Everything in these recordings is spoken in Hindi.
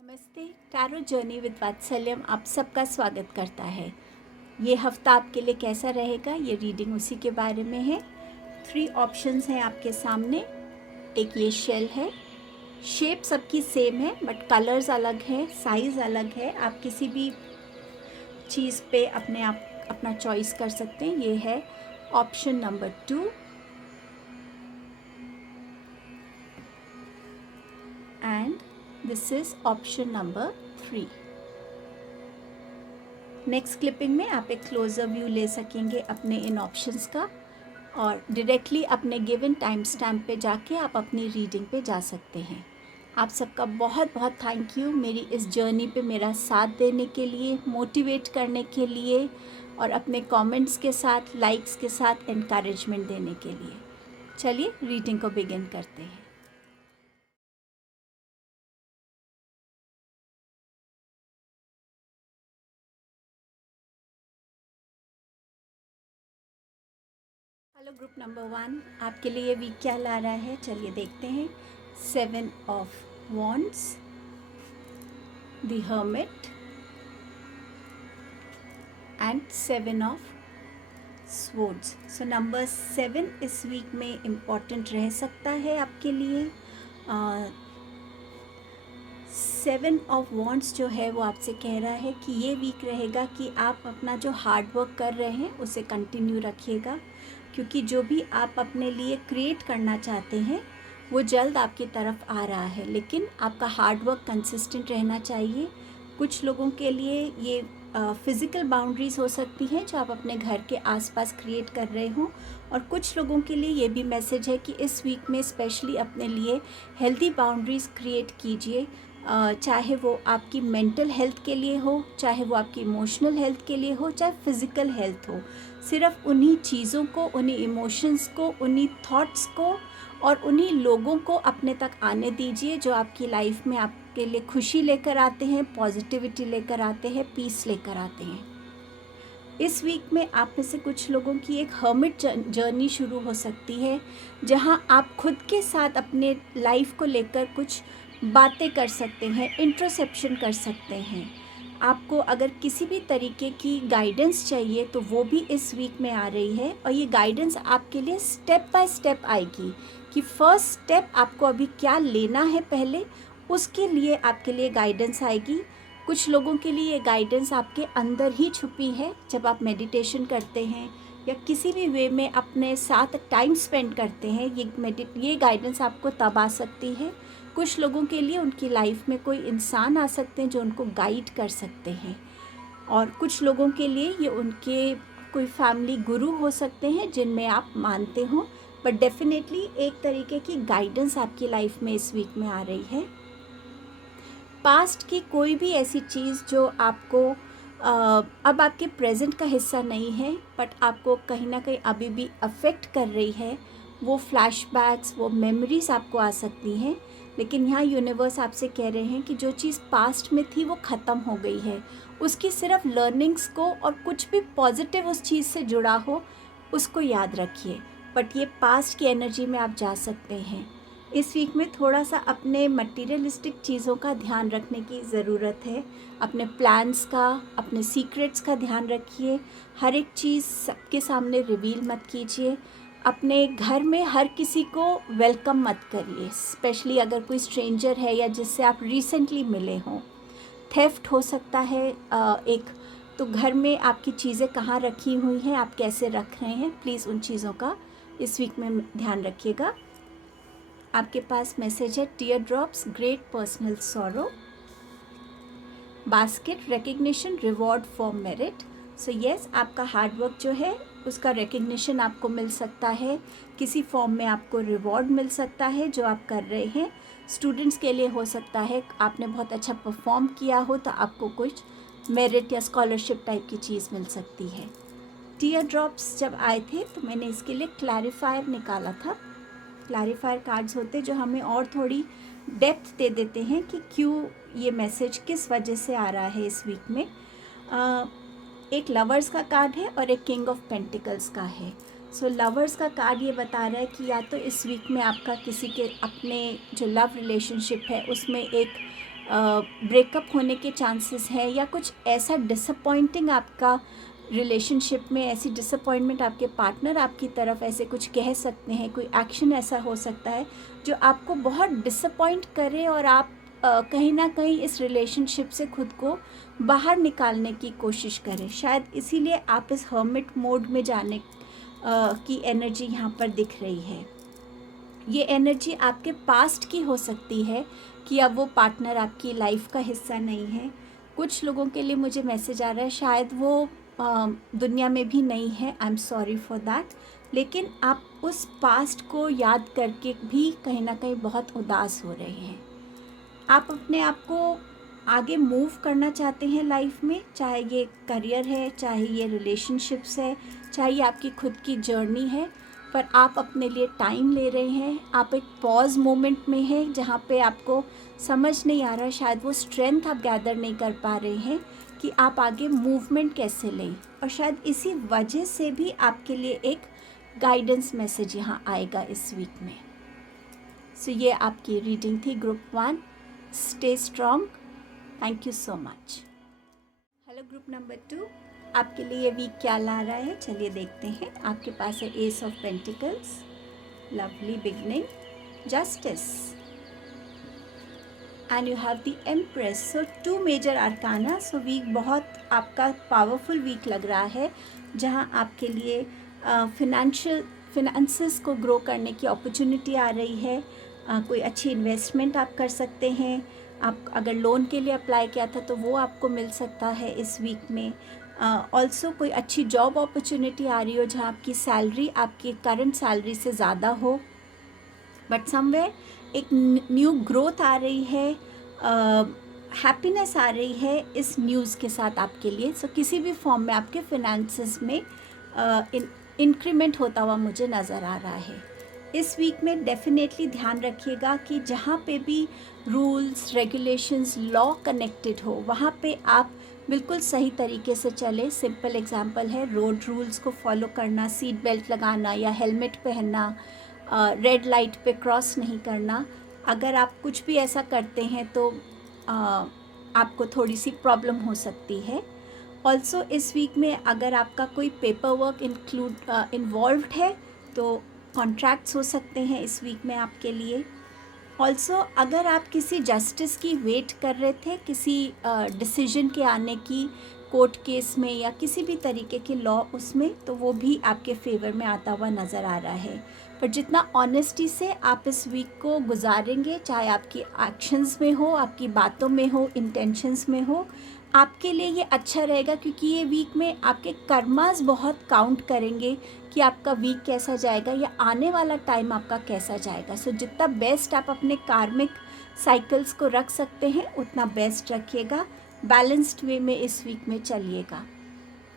नमस्ते। टैरो जर्नी विद वात्सल्यम आप सबका स्वागत करता है। ये हफ्ता आपके लिए कैसा रहेगा, ये रीडिंग उसी के बारे में है। 3 ऑप्शंस हैं आपके सामने। एक ये शेल है। शेप सबकी सेम है बट कलर्स अलग है, साइज़ अलग है। आप किसी भी चीज़ पे अपना चॉइस कर सकते हैं। ये है option number 2 and this is option number 3। Next clipping में आप एक क्लोजर व्यू ले सकेंगे अपने इन ऑप्शंस का और डायरेक्टली अपने गिवन टाइम स्टैम्प पे जाके आप अपनी रीडिंग पे जा सकते हैं। आप सबका बहुत बहुत थैंक यू मेरी इस जर्नी पे मेरा साथ देने के लिए, मोटिवेट करने के लिए और अपने कमेंट्स के साथ, लाइक्स के साथ एनकरेजमेंट देने के लिए। चलिए रीडिंग को बिगिन करते हैं। हेलो ग्रुप नंबर 1, आपके लिए ये वीक क्या ला रहा है, चलिए देखते हैं। 7 of wands, the hermit and 7 of swords. So number 7 इस वीक में इम्पॉर्टेंट रह सकता है आपके लिए। 7 ऑफ वॉन्ड्स जो है वो आपसे कह रहा है कि ये वीक रहेगा कि आप अपना जो हार्ड वर्क कर रहे हैं उसे कंटिन्यू रखिएगा, क्योंकि जो भी आप अपने लिए क्रिएट करना चाहते हैं वो जल्द आपकी तरफ आ रहा है, लेकिन आपका हार्ड वर्क कंसिस्टेंट रहना चाहिए। कुछ लोगों के लिए ये फ़िज़िकल बाउंड्रीज़ हो सकती हैं जो आप अपने घर के आसपास क्रिएट कर रहे हों, और कुछ लोगों के लिए ये भी मैसेज है कि इस वीक में स्पेशली अपने लिए हेल्दी बाउंड्रीज़ क्रिएट कीजिए। चाहे वो आपकी मेंटल हेल्थ के लिए हो, चाहे वो आपकी इमोशनल हेल्थ के लिए हो, चाहे फिज़िकल हेल्थ हो। सिर्फ उन्हीं चीज़ों को, उन्हीं इमोशंस को, उन्हीं थॉट्स को और उन्हीं लोगों को अपने तक आने दीजिए जो आपकी लाइफ में आपके लिए खुशी लेकर आते हैं, पॉजिटिविटी लेकर आते हैं, पीस लेकर आते हैं। इस वीक में आप में से कुछ लोगों की एक हर्मिट जर्नी शुरू हो सकती है, जहां आप खुद के साथ अपने लाइफ को लेकर कुछ बातें कर सकते हैं, इंट्रोस्पेक्शन कर सकते हैं। आपको अगर किसी भी तरीके की गाइडेंस चाहिए तो वो भी इस वीक में आ रही है, और ये गाइडेंस आपके लिए स्टेप बाय स्टेप आएगी कि फर्स्ट स्टेप आपको अभी क्या लेना है, पहले उसके लिए आपके लिए गाइडेंस आएगी। कुछ लोगों के लिए ये गाइडेंस आपके अंदर ही छुपी है। जब आप मेडिटेशन करते हैं या किसी भी वे में अपने साथ टाइम स्पेंड करते हैं, ये गाइडेंस आपको तब आ सकती है। कुछ लोगों के लिए उनकी लाइफ में कोई इंसान आ सकते हैं जो उनको गाइड कर सकते हैं, और कुछ लोगों के लिए ये उनके कोई फैमिली गुरु हो सकते हैं जिनमें आप मानते हो। बट डेफिनेटली एक तरीके की गाइडेंस आपकी लाइफ में इस वीक में आ रही है। पास्ट की कोई भी ऐसी चीज़ जो आपको अब आपके प्रेजेंट का हिस्सा नहीं है बट आपको कहीं ना कहीं अभी भी अफेक्ट कर रही है, वो फ्लैशबैक्स, वो मेमोरीज आपको आ सकती हैं। लेकिन यहाँ यूनिवर्स आपसे कह रहे हैं कि जो चीज़ पास्ट में थी वो ख़त्म हो गई है, उसकी सिर्फ लर्निंग्स को और कुछ भी पॉजिटिव उस चीज़ से जुड़ा हो उसको याद रखिए। बट ये पास्ट की एनर्जी में आप जा सकते हैं। इस वीक में थोड़ा सा अपने मटीरियलिस्टिक चीज़ों का ध्यान रखने की ज़रूरत है। अपने प्लान्स का, अपने सीक्रेट्स का ध्यान रखिए। हर एक चीज़ सबके सामने रिवील मत कीजिए। अपने घर में हर किसी को वेलकम मत करिए, स्पेशली अगर कोई स्ट्रेंजर है या जिससे आप रिसेंटली मिले हों। थेफ्ट हो सकता है एक, तो घर में आपकी चीज़ें कहाँ रखी हुई हैं, आप कैसे रख रहे हैं, प्लीज़ उन चीज़ों का इस वीक में ध्यान रखिएगा। आपके पास मैसेज है tear drops, great personal sorrow, basket, recognition, reward for merit. So yes, आपका हार्डवर्क जो है उसका रिकग्निशन आपको मिल सकता है, किसी फॉर्म में आपको रिवॉर्ड मिल सकता है जो आप कर रहे हैं। स्टूडेंट्स के लिए हो सकता है आपने बहुत अच्छा परफॉर्म किया हो तो आपको कुछ मेरिट या स्कॉलरशिप टाइप की चीज़ मिल सकती है। टीयर ड्रॉप्स जब आए थे तो मैंने इसके लिए क्लैरिफायर निकाला था। क्लैरिफायर कार्ड्स होते जो हमें और थोड़ी डेप्थ दे देते हैं कि क्यों ये मैसेज किस वजह से आ रहा है इस वीक में। एक लवर्स का कार्ड है और एक किंग ऑफ पेंटिकल्स का है। सो लवर्स का कार्ड ये बता रहा है कि या तो इस वीक में आपका किसी के अपने जो लव रिलेशनशिप है उसमें एक ब्रेकअप होने के चांसेस है, या कुछ ऐसा डिसअपॉइंटिंग आपका रिलेशनशिप में, ऐसी डिसअपॉइंटमेंट आपके पार्टनर आपकी तरफ ऐसे कुछ कह सकते हैं, कोई एक्शन ऐसा हो सकता है जो आपको बहुत डिसअपॉइंट करे और आप कहीं ना कहीं इस रिलेशनशिप से खुद को बाहर निकालने की कोशिश करें। शायद इसीलिए आप इस हर्मिट मोड में जाने की एनर्जी यहाँ पर दिख रही है। ये एनर्जी आपके पास्ट की हो सकती है कि अब वो पार्टनर आपकी लाइफ का हिस्सा नहीं है। कुछ लोगों के लिए मुझे मैसेज आ रहा है शायद वो दुनिया में भी नहीं है, I am sorry for that. लेकिन आप उस पास्ट को याद करके भी कहीं ना कहीं बहुत उदास हो रहे हैं। आप अपने आप को आगे मूव करना चाहते हैं लाइफ में, चाहे ये करियर है, चाहे ये रिलेशनशिप्स है, चाहे ये आपकी खुद की जर्नी है, पर आप अपने लिए टाइम ले रहे हैं। आप एक पॉज मोमेंट में हैं जहाँ पे आपको समझ नहीं आ रहा, शायद वो स्ट्रेंथ आप गैदर नहीं कर पा रहे हैं कि आप आगे मूवमेंट कैसे लें। और शायद इसी वजह से भी आपके लिए एक गाइडेंस मैसेज यहाँ आएगा इस वीक में। सो ये आपकी रीडिंग थी group 1। Stay strong. Thank you so much. Hello group number 2, आपके लिए ये वीक क्या ला रहा है, चलिए देखते हैं। आपके पास है ace of pentacles, lovely beginning, justice, and you have the empress. So 2 major arcana. So week बहुत आपका पावरफुल वीक लग रहा है, जहां आपके लिए फिनेंसेस को ग्रो करने की अपॉर्चुनिटी आ रही है। कोई अच्छी इन्वेस्टमेंट आप कर सकते हैं। आप अगर लोन के लिए अप्लाई किया था तो वो आपको मिल सकता है इस वीक में। ऑल्सो कोई अच्छी जॉब अपॉर्चुनिटी आ रही हो जहाँ आपकी सैलरी आपकी करंट सैलरी से ज़्यादा हो, बट समवेयर एक न्यू ग्रोथ आ रही है, हैप्पीनेस आ रही है इस न्यूज़ के साथ आपके लिए। सो किसी भी फॉर्म में आपके फिनेंसेस में इंक्रीमेंट होता हुआ मुझे नज़र आ रहा है। इस वीक में डेफिनेटली ध्यान रखिएगा कि जहाँ पे भी रूल्स, रेगुलेशंस, लॉ कनेक्टेड हो वहाँ पे आप बिल्कुल सही तरीके से चले। सिंपल एग्जांपल है रोड रूल्स को फॉलो करना, सीट बेल्ट लगाना या हेलमेट पहनना, रेड लाइट पे क्रॉस नहीं करना। अगर आप कुछ भी ऐसा करते हैं तो आपको थोड़ी सी प्रॉब्लम हो सकती है। ऑल्सो इस वीक में अगर आपका कोई पेपर वर्क इन्वॉल्व्ड है तो कॉन्ट्रैक्ट्स हो सकते हैं इस वीक में आपके लिए। ऑल्सो अगर आप किसी जस्टिस की वेट कर रहे थे, किसी डिसीजन के आने की कोर्ट केस में या किसी भी तरीके के लॉ उसमें, तो वो भी आपके फेवर में आता हुआ नज़र आ रहा है। पर जितना ऑनेस्टी से आप इस वीक को गुजारेंगे, चाहे आपकी एक्शंस में हो, आपकी बातों में हो, इंटेंशंस में हो, आपके लिए ये अच्छा रहेगा। क्योंकि ये वीक में आपके कर्मास बहुत काउंट करेंगे कि आपका वीक कैसा जाएगा या आने वाला टाइम आपका कैसा जाएगा। सो जितना बेस्ट आप अपने कार्मिक साइकिल्स को रख सकते हैं उतना बेस्ट रखिएगा। बैलेंस्ड वे में इस वीक में चलिएगा।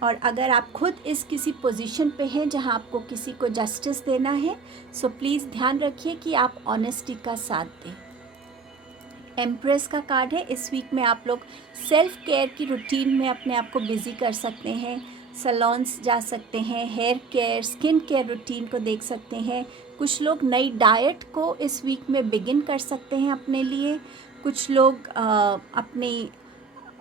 और अगर आप खुद इस किसी पोजीशन पे हैं जहां आपको किसी को जस्टिस देना है, सो प्लीज़ ध्यान रखिए कि आप ऑनेस्टी का साथ दें। एम्प्रेस का कार्ड है। इस वीक में आप लोग सेल्फ केयर की रूटीन में अपने आप को बिज़ी कर सकते हैं। सैलून्स जा सकते हैं, hair care, skin care routine को देख सकते हैं। कुछ लोग नई डाइट को इस वीक में बिगिन कर सकते हैं अपने लिए। कुछ लोग अपनी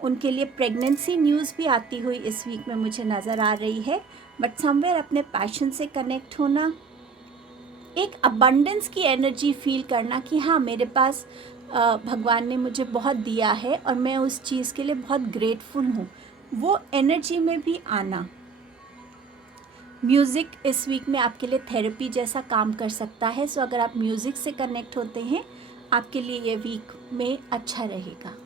उनके लिए प्रेगनेंसी न्यूज़ भी आती हुई इस वीक में मुझे नज़र आ रही है। बट समवेयर अपने पैशन से कनेक्ट होना, एक अबंडेंस की एनर्जी फील करना कि हाँ मेरे पास भगवान ने मुझे बहुत दिया है और मैं उस चीज़ के लिए बहुत ग्रेटफुल हूँ, वो एनर्जी में भी आना। म्यूज़िक इस वीक में आपके लिए थेरेपी जैसा काम कर सकता है। सो अगर आप म्यूज़िक से कनेक्ट होते हैं आपके लिए ये वीक में अच्छा रहेगा।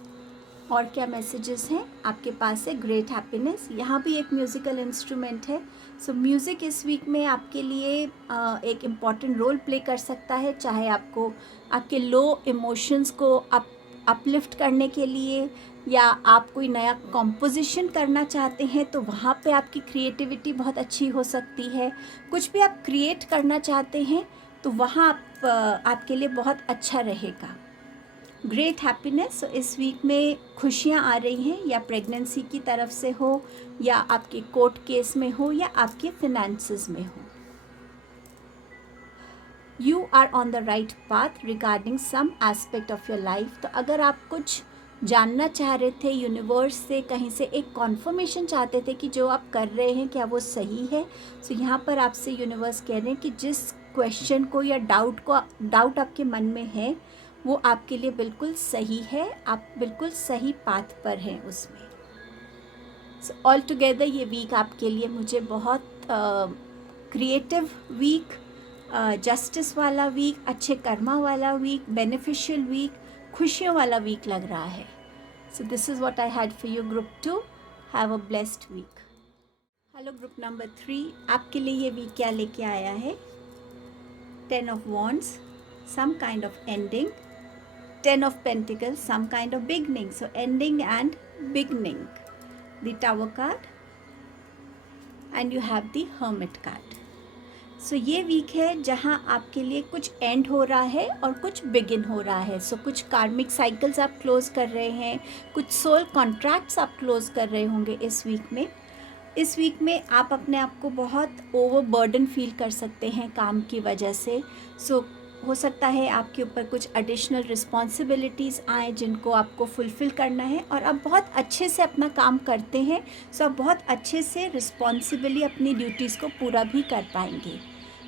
और क्या मैसेजेस हैं आपके पास है? ग्रेट हैप्पीनेस, यहाँ भी एक म्यूज़िकल इंस्ट्रूमेंट है। सो म्यूज़िक इस वीक में आपके लिए एक इम्पॉर्टेंट रोल प्ले कर सकता है, चाहे आपको आपके लो इमोशंस को अपलिफ्ट करने के लिए, या आप कोई नया कॉम्पोजिशन करना चाहते हैं तो वहाँ पे आपकी क्रिएटिविटी बहुत अच्छी हो सकती है। कुछ भी आप क्रिएट करना चाहते हैं तो वहाँ आपके लिए बहुत अच्छा रहेगा। ग्रेट हैप्पीनेस, इस वीक में खुशियाँ आ रही हैं, या प्रेगनेंसी की तरफ से हो, या आपके कोर्ट केस में हो, या आपके फिनेंसेस में हो। You are on the right path regarding some aspect of your life. तो अगर आप कुछ जानना चाह रहे थे यूनिवर्स से, कहीं से एक कॉन्फर्मेशन चाहते थे कि जो आप कर रहे हैं क्या वो सही है। सो यहाँ पर आपसे यूनिवर्स कह रहे हैं कि जिस क्वेश्चन को या डाउट आपके मन में है वो आपके लिए बिल्कुल सही है, आप बिल्कुल सही पाथ पर हैं उसमें। सो ऑल टुगेदर ये वीक आपके लिए मुझे बहुत क्रिएटिव वीक, जस्टिस वाला वीक, अच्छे कर्मा वाला वीक, बेनिफिशियल वीक, खुशियों वाला वीक लग रहा है। So this is what I had for you group 2। Have a blessed week. Hello group number 3, आपके लिए ये वीक क्या लेके आया है? 10 of Wands, some kind of ending. 10 of Pentacles, some kind of beginning. So ending and beginning. The Tower card and you have the Hermit card. सो ये वीक है जहाँ आपके लिए कुछ एंड हो रहा है और कुछ बिगिन हो रहा है। सो कुछ कार्मिक साइकिल्स आप क्लोज कर रहे हैं, कुछ सोल कॉन्ट्रैक्ट्स आप क्लोज कर रहे होंगे इस वीक में। इस वीक में आप अपने आप को बहुत ओवरबर्डन फील कर सकते हैं काम की वजह से। सो हो सकता है आपके ऊपर कुछ एडिशनल रिस्पॉन्सिबिलिटीज़ आए जिनको आपको फुलफ़िल करना है, और आप बहुत अच्छे से अपना काम करते हैं। सो आप बहुत अच्छे से रिस्पॉन्सिबली अपनी ड्यूटीज़ को पूरा भी कर पाएंगे।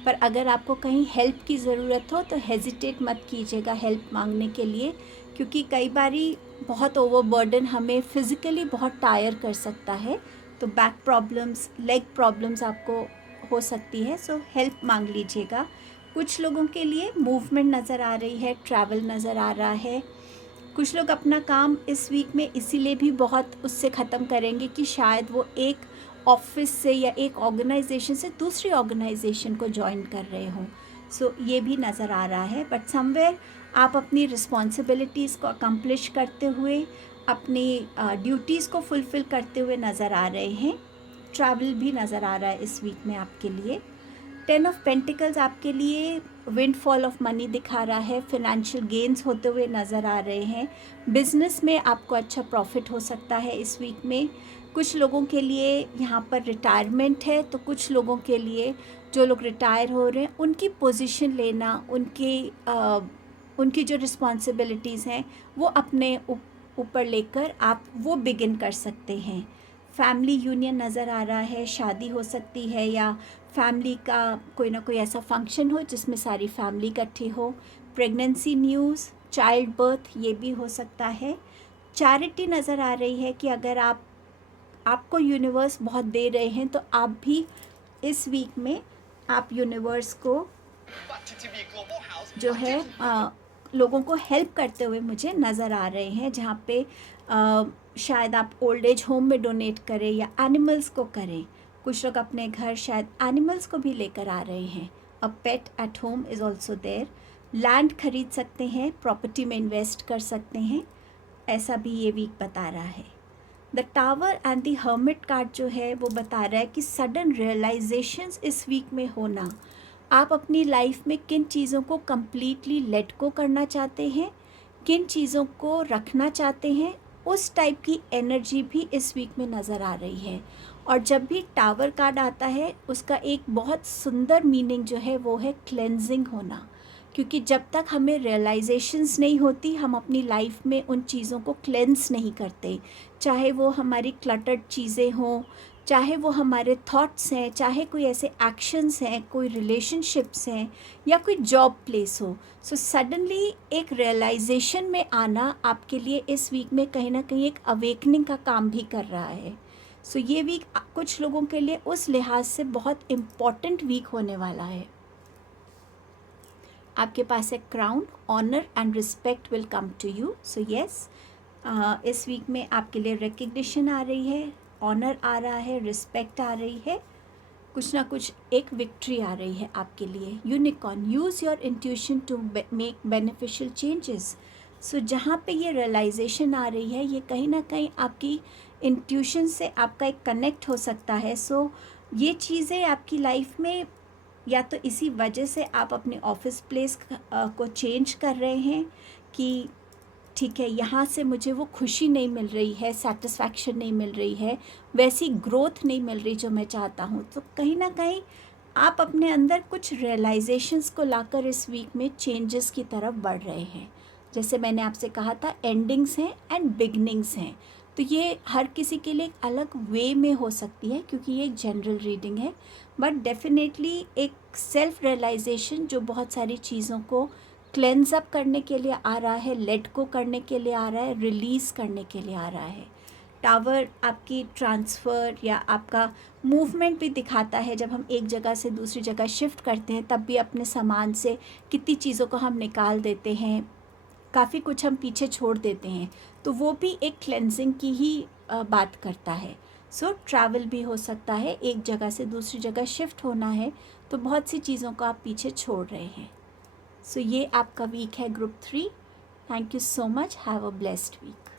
पर अगर आपको कहीं हेल्प की ज़रूरत हो तो हेजिटेट मत कीजिएगा हेल्प मांगने के लिए, क्योंकि कई बारी बहुत ओवरबर्डन हमें फ़िज़िकली बहुत टायर कर सकता है। तो बैक प्रॉब्लम्स, लेग प्रॉब्लम्स आपको हो सकती है। सो हेल्प मांग लीजिएगा। कुछ लोगों के लिए मूवमेंट नज़र आ रही है, ट्रैवल नज़र आ रहा है। कुछ लोग अपना काम इस वीक में इसीलिए भी बहुत उससे ख़त्म करेंगे कि शायद वो एक ऑफिस से या एक ऑर्गेनाइजेशन से दूसरी ऑर्गेनाइजेशन को ज्वाइन कर रहे हों। सो ये भी नज़र आ रहा है। बट समवेयर आप अपनी रिस्पॉन्सिबिलिटीज़ को अकम्प्लिश करते हुए, अपनी ड्यूटीज़ को फुलफ़िल करते हुए नज़र आ रहे हैं। ट्रैवल भी नज़र आ रहा है इस वीक में आपके लिए। 10 ऑफ पेंटिकल्स आपके लिए विंडफॉल ऑफ मनी दिखा रहा है, फिनेंशियल गेन्स होते हुए नज़र आ रहे हैं। बिजनेस में आपको अच्छा प्रॉफिट हो सकता है इस वीक में। कुछ लोगों के लिए यहाँ पर रिटायरमेंट है, तो कुछ लोगों के लिए जो लोग रिटायर हो रहे हैं उनकी पोजीशन लेना, उनकी जो रिस्पॉन्सिबिलिटीज़ हैं वो अपने ऊपर लेकर आप वो बिगिन कर सकते हैं। फैमिली यूनियन नज़र आ रहा है, शादी हो सकती है या फैमिली का कोई ना कोई ऐसा फंक्शन हो जिसमें सारी फैमिली इकट्ठी हो। प्रेगनेंसी न्यूज़, चाइल्ड बर्थ, ये भी हो सकता है। चैरिटी नज़र आ रही है कि अगर आपको यूनिवर्स बहुत दे रहे हैं तो आप भी इस वीक में आप यूनिवर्स को जो है लोगों को हेल्प करते हुए मुझे नज़र आ रहे हैं, जहाँ पे शायद आप ओल्ड एज होम में डोनेट करें या एनिमल्स को करें। कुछ लोग अपने घर शायद एनिमल्स को भी लेकर आ रहे हैं। A pet at home is also there. Land खरीद सकते हैं, प्रॉपर्टी में इन्वेस्ट कर सकते हैं, ऐसा भी ये वीक बता रहा है। The tower and the hermit card जो है वो बता रहा है कि सडन रियलाइजेशंस इस वीक में होना। आप अपनी लाइफ में किन चीज़ों को कम्प्लीटली लेट को करना चाहते हैं, किन चीज़ों को रखना चाहते हैं, उस टाइप की एनर्जी भी इस वीक में नज़र आ रही है। और जब भी टावर कार्ड आता है उसका एक बहुत सुंदर मीनिंग जो है वो है क्लेंजिंग होना, क्योंकि जब तक हमें रियलाइजेशंस नहीं होती हम अपनी लाइफ में उन चीज़ों को क्लेंस नहीं करते। चाहे वो हमारी क्लटर्ड चीज़ें हों, चाहे वो हमारे थॉट्स हैं, चाहे कोई ऐसे एक्शंस हैं, कोई रिलेशनशिप्स हैं या कोई जॉब प्लेस हो। सो सडनली एक रियलाइजेशन में आना आपके लिए इस वीक में कहीं ना कहीं एक अवेकनिंग का काम भी कर रहा है। सो ये वीक कुछ लोगों के लिए उस लिहाज से बहुत इम्पॉर्टेंट वीक होने वाला है। आपके पास एक crown, honour and respect will come to you. So yes, इस वीक में आपके लिए रिकग्निशन आ रही है, ऑनर आ रहा है, रिस्पेक्ट आ रही है, कुछ ना कुछ एक विक्ट्री आ रही है आपके लिए। Unicorn, use your intuition to make beneficial changes. So जहाँ पे ये रियलाइजेशन आ रही है ये कहीं ना कहीं आपकी इंट्यूशन से आपका एक कनेक्ट हो सकता है। सो ये चीज़ें आपकी लाइफ में या तो इसी वजह से आप अपने ऑफिस प्लेस को चेंज कर रहे हैं कि ठीक है यहाँ से मुझे वो खुशी नहीं मिल रही है, सेटिस्फैक्शन नहीं मिल रही है, वैसी ग्रोथ नहीं मिल रही जो मैं चाहता हूँ। तो कहीं ना कहीं आप अपने अंदर कुछ रियलाइजेशंस को लाकर इस वीक में चेंजेस की तरफ बढ़ रहे हैं। जैसे मैंने आपसे कहा था, एंडिंग्स हैं एंड बिगनिंग्स हैं। तो ये हर किसी के लिए एक अलग वे में हो सकती है, क्योंकि ये एक जनरल रीडिंग है, बट डेफिनेटली एक सेल्फ रियलाइजेशन जो बहुत सारी चीज़ों को क्लेंज अप करने के लिए आ रहा है, लेट को करने के लिए आ रहा है, रिलीज़ करने के लिए आ रहा है। टावर आपकी ट्रांसफ़र या आपका मूवमेंट भी दिखाता है। जब हम एक जगह से दूसरी जगह शिफ्ट करते हैं तब भी अपने सामान से कितनी चीज़ों को हम निकाल देते हैं, काफ़ी कुछ हम पीछे छोड़ देते हैं, तो वो भी एक क्लेंजिंग की ही बात करता है। सो ट्रैवल भी हो सकता है, एक जगह से दूसरी जगह शिफ्ट होना है, तो बहुत सी चीज़ों को आप पीछे छोड़ रहे हैं। सो ये आपका वीक है group 3। Thank you so much, have a blessed week.